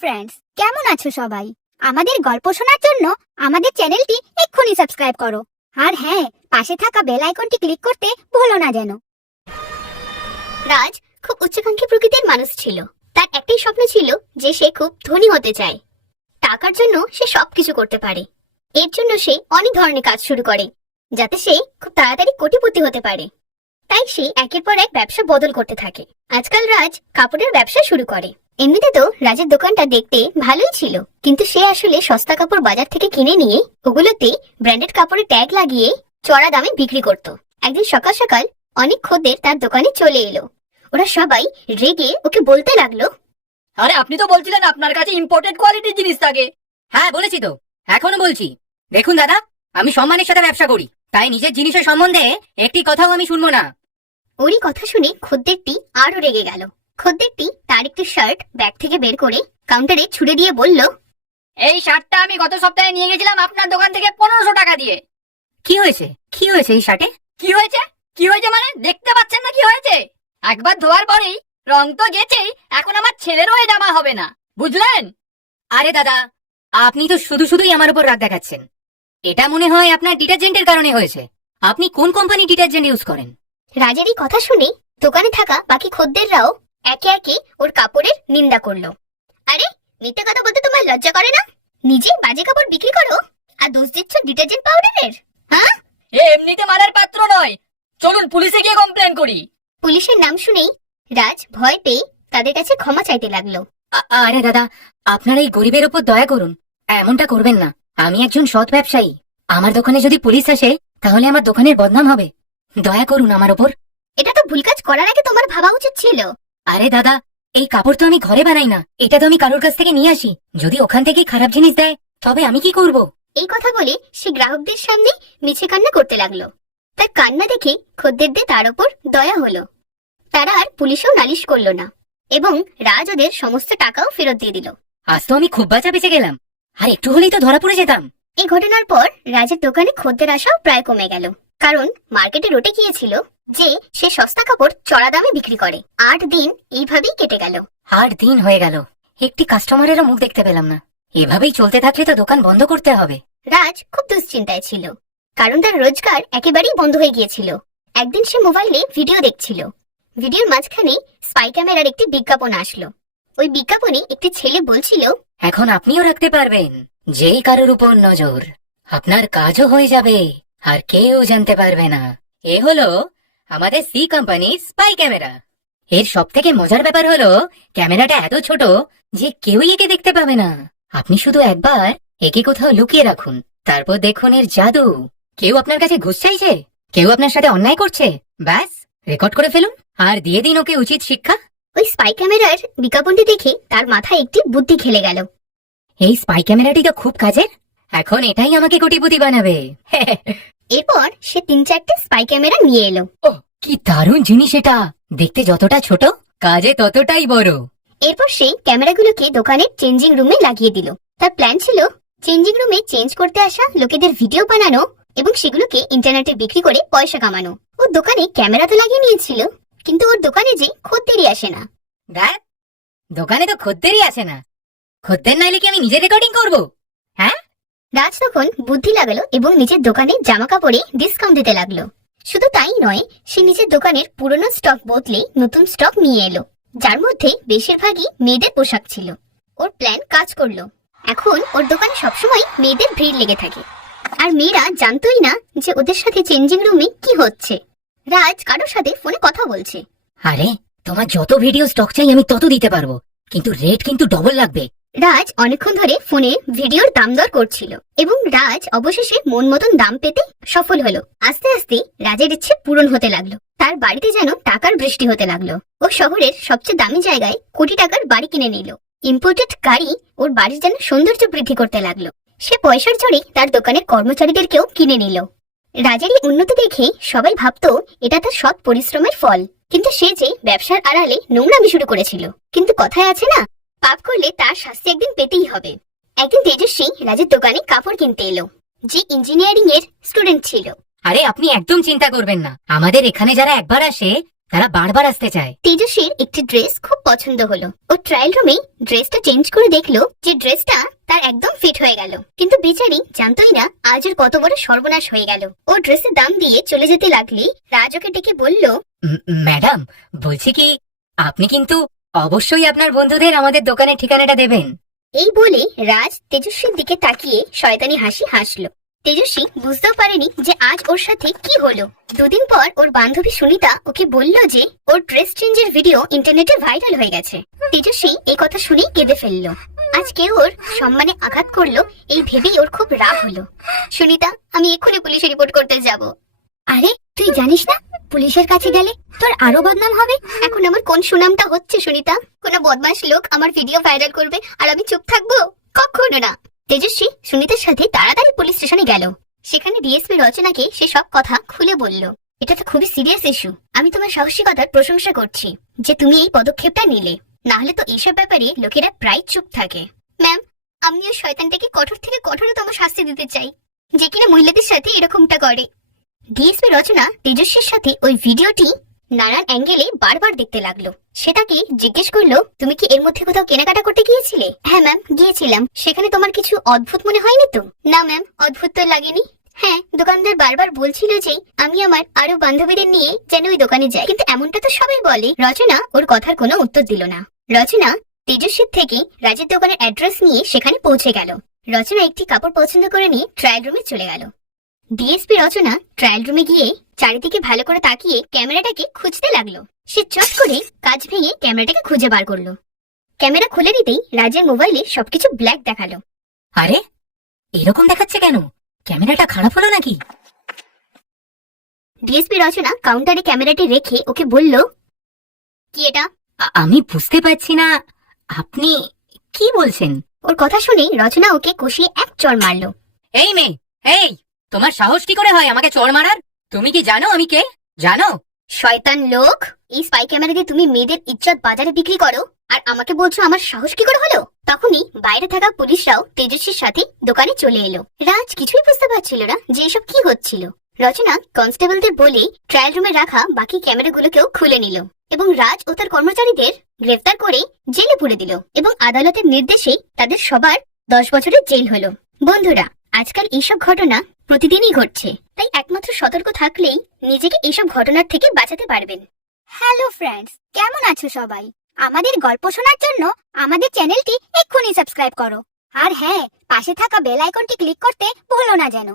Friends, কেমন আছো সবাই? আমাদের গল্প শোনার জন্য আমাদের চ্যানেলটি এক্ষুনি সাবস্ক্রাইব করো। আর হ্যাঁ, পাশে থাকা বেল আইকনটি ক্লিক করতে ভুলো না যেন। রাজ খুব উচ্চাকাঙ্ক্ষী প্রকৃতির মানুষ ছিল। তার একটাই স্বপ্ন ছিল যে সে খুব ধনী হতে চায়। টাকার জন্য সে সবকিছু করতে পারে। এর জন্য সে অনেক ধরনের কাজ শুরু করে, যাতে সে খুব তাড়াতাড়ি কোটিপতি হতে পারে। তাই সে একের পর এক ব্যবসা বদল করতে থাকে। আজকাল রাজ কাপড়ের ব্যবসা শুরু করে। এমনিতে তো রাজের দোকানটা দেখতে ভালোই ছিল, কিন্তু সে আসলে সস্তা কাপড় বাজার থেকে কিনে নিয়ে ওগুলোতে ব্র্যান্ডেড কাপড়ের ট্যাগ লাগিয়ে চড়া দামে বিক্রি করত। একদিন সকাল সকাল অনেক খদ্দের তার দোকানে চলে এলো। ওরা সবাই রেগে ওকে বলতে লাগলো, আরে আপনি তো বলছিলেন আপনার কাছে ইম্পোর্টেড কোয়ালিটির জিনিস থাকে। হ্যাঁ বলেছি তো, এখনো বলছি। দেখুন দাদা, আমি সম্মানের সাথে ব্যবসা করি, তাই নিজের জিনিসের সম্বন্ধে একটি কথাও আমি শুনবো না। ওরই কথা শুনে খদ্দেরটি আরো রেগে গেল। খদ্দেরটি তার একটি শার্ট ব্যাগ থেকে বের করে কাউন্টারে ছুড়ে দিয়ে বলল, এই শার্টটা আমি গত সপ্তাহে নিয়ে গেছিলাম আপনার দোকান থেকে 1500 টাকা দিয়ে। কি হয়েছে এই শার্টে? কি হয়েছে মানে দেখতে পাচ্ছেন না কি হয়েছে? একবার ধোয়ার পরেই রং তো গেছেই, এখন আমার ছেলেরও এ জামা হবে না, বুঝলেন? আরে দাদা, আপনি তো শুধুই আমার উপর রাগ দেখাচ্ছেন। এটা মনে হয় আপনার ডিটারজেন্টের কারণে হয়েছে। আপনি কোন কোম্পানি ডিটারজেন্ট ইউজ করেন? রাজের এই কথা শুনে দোকানে থাকা বাকি খদ্দেররাও একে একে ওর কাপড়ের নিন্দা করলো। আরে, মিথ্যে কথা বলতে তোমার লজ্জা করে না? নিজে বাজে কাপড় বিক্রি করো আর দোষ দিচ্ছ ডিটারজেন্ট পাউডারের? হ্যাঁ, এ এমনিতে মারার পাত্র নয়, চলুন পুলিশে গিয়ে কমপ্লেন করি। পুলিশের নাম শুনেই রাজ ভয় পেয়ে তাদের কাছে ক্ষমা চাইতে লাগলো। আরে দাদা, আপনারা এই গরিবের ওপর দয়া করুন, এমনটা করবেন না। আমি একজন সৎ ব্যবসায়ী, আমার দোকানে যদি পুলিশ আসে তাহলে আমার দোকানের বদনাম হবে। দয়া করুন আমার ওপর। এটা তো ভুল কাজ করার আগে তোমার ভাবা উচিত ছিল। আরে দাদা, এই কাপড় তো আমি ঘরে বানাই না, এটা তো আমি কারোর কাছ থেকে নিয়ে আসি। যদি ওখান থেকে খারাপ জিনিস দেয় তবে আমি কি করব? এই কথা বলে সে গ্রাহকদের সামনে মিছে কান্না করতে লাগলো। তার কান্না দেখে খদ্দেরদের তার উপর দয়া হলো। তারা আর পুলিশেও নালিশ করলো না এবং রাজ ওদের সমস্ত টাকাও ফেরত দিয়ে দিল। আজ তো আমি খুব বাঁচা বেঁচে গেলাম, আর একটু হলেই তো ধরা পড়ে যেতাম। এই ঘটনার পর রাজের দোকানে খদ্দের আসাও প্রায় কমে গেল, কারণ মার্কেটে রটে গিয়েছিল যে সে সস্তা কাপড় চড়া দামে বিক্রি করে। 8 দিন এইভাবেই কেটে গেল। 8 দিন হয়ে গেল, একটি কাস্টমারেরও মুখ দেখতে পেলাম না। এভাবেই চলতে থাকলে তো দোকান বন্ধ করতে হবে। রাজ খুব দুশ্চিন্তায় ছিল, কারণ তার রোজগার একেবারেই বন্ধ হয়ে গিয়েছিল। একদিন সে মোবাইলে ভিডিও দেখছিল। ভিডিওর মাঝখানে স্পাই ক্যামেরার একটি বিজ্ঞাপন আসলো। ওই বিজ্ঞাপনে একটি ছেলে বলছিল, এখন আপনিও রাখতে পারবেন যেই কারোর উপর নজর, আপনার কাজও হয়ে যাবে আর কেউ জানতে পারবে না। এ হলো আমাদের সি কোম্পানি স্পাই ক্যামেরা। এর সব থেকে মজার ব্যাপার হলো ক্যামেরাটা এত ছোট যে কেউই একে দেখতে পাবে না। আপনি শুধু একবার একে কোথাও লুকিয়ে রাখুন, তারপর দেখুন এর জাদু। কেউ আপনার কাছে ঘুষ চাইছে, কেউ আপনার সাথে অন্যায় করছে, ব্যাস রেকর্ড করে ফেলুন আর দিয়ে দিন ওকে উচিত শিক্ষা। ওই স্পাই ক্যামেরার বিজ্ঞাপনটি দেখে তার মাথায় একটি বুদ্ধি খেলে গেল। এই স্পাই ক্যামেরাটি তো খুব কাজের, এখন এটাই আমাকে কোটিপতি বানাবে। এরপর সে 3-4টে স্পাই ক্যামেরা নিয়ে এলো। ও কি দারুণ জিনিস এটা, দেখতে যতটা ছোট কাজে ততটাই বড়। এরপর সে ক্যামেরাগুলোকে দোকানের চেঞ্জিং রুমে লাগিয়ে দিল। তার প্ল্যান ছিল চেঞ্জিং রুমে চেঞ্জ করতে আসা লোকেদের ভিডিও বানানো এবং সেগুলোকে ইন্টারনেটে বিক্রি করে পয়সা কামানো। ওর দোকানে ক্যামেরা তো লাগিয়ে নিয়েছিল, কিন্তু ওর দোকানে যে খদ্দেরই আসে না। দেখ, দোকানে তো খদ্দেরই আসে না, খদ্দের নাইলে কি আমি নিজে রেকর্ডিং করব? হ্যাঁ, রাজ তখন বুদ্ধি লাগালো এবং নিজের দোকানে জামা কাপড়ে ডিসকাউন্ট দিতে লাগলো। শুধু তাই নয়, সে নিজের দোকানের পুরনো স্টক বদলে নতুন স্টক নিয়ে এলো, যার মধ্যে বেশিরভাগই মেয়েদের পোশাক ছিল। ওর প্ল্যান কাজ করলো। এখন ওর দোকানে সবসময় মেয়েদের ভিড় লেগে থাকে, আর মেয়েরা জানতোই না যে ওদের সাথে চেঞ্জিং রুমে কি হচ্ছে। রাজ কারোর সাথে ফোনে কথা বলছে। আরে তোমার যত ভিডিও স্টক চাই আমি তত দিতে পারবো, কিন্তু রেট কিন্তু ডবল লাগবে। রাজ অনেকক্ষণ ধরে ফোনে ভিডিওর দাম দর করছিল এবং রাজ অবশেষে মন মতন দাম পেতে সফল হলো। আস্তে আস্তে রাজের ইচ্ছে পূরণ হতে লাগলো। তার বাড়িতে যেন টাকার বৃষ্টি হতে লাগলো। ও শহরের সবচেয়ে দামি জায়গায় কোটি টাকার বাড়ি কিনে নিল। ইম্পোর্টেড গাড়ি ওর বাড়ির যেন সৌন্দর্য বৃদ্ধি করতে লাগলো। সে পয়সার জোরে তার দোকানের কর্মচারীদেরকেও কিনে নিল। রাজের এই উন্নতি দেখে সবাই ভাবতো এটা তার সৎ পরিশ্রমের ফল, কিন্তু সে যে ব্যবসার আড়ালে নোংরামি শুরু করেছিল। কিন্তু কথায় আছে না, পাপ করলে তার শাস্তি একদিন পেতেই হবে। একদিন তেজস্বী রাজের দোকানে কাপড় কিনতে এলো, যে ইঞ্জিনিয়ারিং এর স্টুডেন্ট ছিল। আরে আপনি একদম চিন্তা করবেন না, আমাদের এখানে যারা একবার আসে তারা বারবার আসতে চায়। তেজস্বীর একটি ড্রেস খুব পছন্দ হলো। ও ট্রায়াল রুমে ড্রেসটা চেঞ্জ করে দেখলো যে ড্রেসটা তার একদম ফিট হয়ে গেল। কিন্তু বেচারি জানতোই না আজ ওর কত বড় সর্বনাশ হয়ে গেল। ও ড্রেসের দাম দিয়ে চলে যেতে লাগলি রাজ ওকে ডেকে বলল, ম্যাডাম, বলছি কি আপনি কিন্তু অবশ্যই আপনার বন্ধুদের আমাদের দোকানের ঠিকানাটা দেবেন। এই বলে রাজ তেজস্বীর দিকে তাকিয়ে শয়তানি হাসি হাসলো। তেজস্বী বুঝতেও পারেনি যে আজ ওর সাথে কি হলো। দুদিন পর ওর বান্ধবী সুনিতা ওকে বলল যে ওর ড্রেস চেঞ্জের ভিডিও ইন্টারনেটে ভাইরাল হয়ে গেছে। তেজস্বী এই কথা শুনেই কেঁদে ফেললো। আজ কেউ ওর সম্মানে আঘাত করলো এই ভেবেই ওর খুব রাগ হলো। সুনিতা, আমি এক্ষুনি পুলিশে রিপোর্ট করতে যাব। আরে তুই জানিস না পুলিশের কাছে গেলে তোর আরো বদনাম হবে। এখন আমার কোন সুনামটা হচ্ছে সুনিতা? কোন বদমাশ লোক আমার ভিডিও ভাইরাল করবে আর আমি চুপ থাকবো? কখনো না। তেজস্বী সুনিতার সাথে তাড়াতাড়ি পুলিশ স্টেশনে গেল। সেখানে ডিএসপি রচনাকে সে সব কথা খুলে বলল। এটা তো খুবই সিরিয়াস ইস্যু। আমি তোমার সাহসিকতার প্রশংসা করছি যে তুমি এই পদক্ষেপটা নিলে, না হলে তো এইসব ব্যাপারে লোকেরা প্রায় চুপ থাকে। ম্যাম, আমি ওই শয়তানটাকে কঠোর থেকে কঠোরতম শাস্তি দিতে চাই, যে কিনা মহিলাদের সাথে এরকমটা করে। ডিএসপি রচনা তেজস্বীর সাথে ওই ভিডিওটি নানান অ্যাঙ্গেলে বারবার দেখতে লাগলো। সে তাকে জিজ্ঞেস করলো, তুমি কি এর মধ্যে কোথাও কেনাকাটা করতে গিয়েছিলে? হ্যাঁ ম্যাম, গিয়েছিলাম। সেখানে তোমার কিছু অদ্ভুত মনে হয়নি তো? না ম্যাম, অদ্ভুত তো লাগেনি। হ্যাঁ, দোকানদার বারবার বলছিল যে আমি আমার আরো বান্ধবীদের নিয়ে যেন ওই দোকানে যাই, কিন্তু এমনটা তো সবাই বলে। রচনা ওর কথার কোনো উত্তর দিল না। রচনা তেজস্বীর থেকে রাজের দোকানের অ্যাড্রেস নিয়ে সেখানে পৌঁছে গেল। রচনা একটি কাপড় পছন্দ করে নিয়ে ট্রায়াল রুমে চলে গেল। ডিএসপি রচনা ট্রায়াল রুমে গিয়ে চারিদিকে ভালো করে তাকিয়ে ক্যামেরাটাকে খুঁজতে লাগলো। সে চট করে কাঁচ ভেঙে ক্যামেরাটাকে খুঁজে বার করলো। ক্যামেরা খুলে দিতেই রাজের মোবাইলে সবকিছু ব্ল্যাক দেখালো। আরে, এরকম দেখাচ্ছে কেন? ক্যামেরাটা খারাপ হলো নাকি? ডিএসপি রচনা কাউন্টারে ক্যামেরাটি রেখে ওকে বলল, কি এটা? আমি বুঝতে পারছি না, আপনি কি বলছেন? ওর কথা শুনে রচনা ওকে কষিয়ে এক চড় মারলো। এই মেয়ে, এই, তোমার সাহস কি করে হয় আমাকে চড় মারার? তুমি কি জানো আমি কে? জানো? শয়তান লোক, এই স্পাই ক্যামেরা দিয়ে তুমি মেয়েদের ইজ্জত বাজারে বিক্রি করো, আর আমাকে বলছো আমার সাহস কি করে হলো? তখনই বাইরে থাকা পুলিশরাও তেজস্বীর সাথে দোকানে চলে এলো। রাজ কিছুই বুঝতে পারছিল না যে এসব কি হচ্ছিল। রচনা কনস্টেবলদের বলে ট্রায়াল রুমে রাখা বাকি ক্যামেরাগুলোকেও খুলে নিল এবং রাজ ও তার কর্মচারীদের গ্রেফতার করে জেলে পুরে দিল এবং আদালতের নির্দেশে তাদের সবার 10 বছরের জেল হলো। বন্ধুরা, আজকাল এইসব ঘটনা প্রতিদিনই ঘটছে, তাই একমাত্র সতর্ক থাকলেই নিজেকে এইসব ঘটনার থেকে বাঁচাতে পারবেন। হ্যালো ফ্রেন্ডস, কেমন আছো সবাই? আমাদের গল্প শোনার জন্য আমাদের চ্যানেলটি এক্ষুনি সাবস্ক্রাইব করো। আর হ্যাঁ, পাশে থাকা বেল আইকনটি ক্লিক করতে ভুলো না যেন।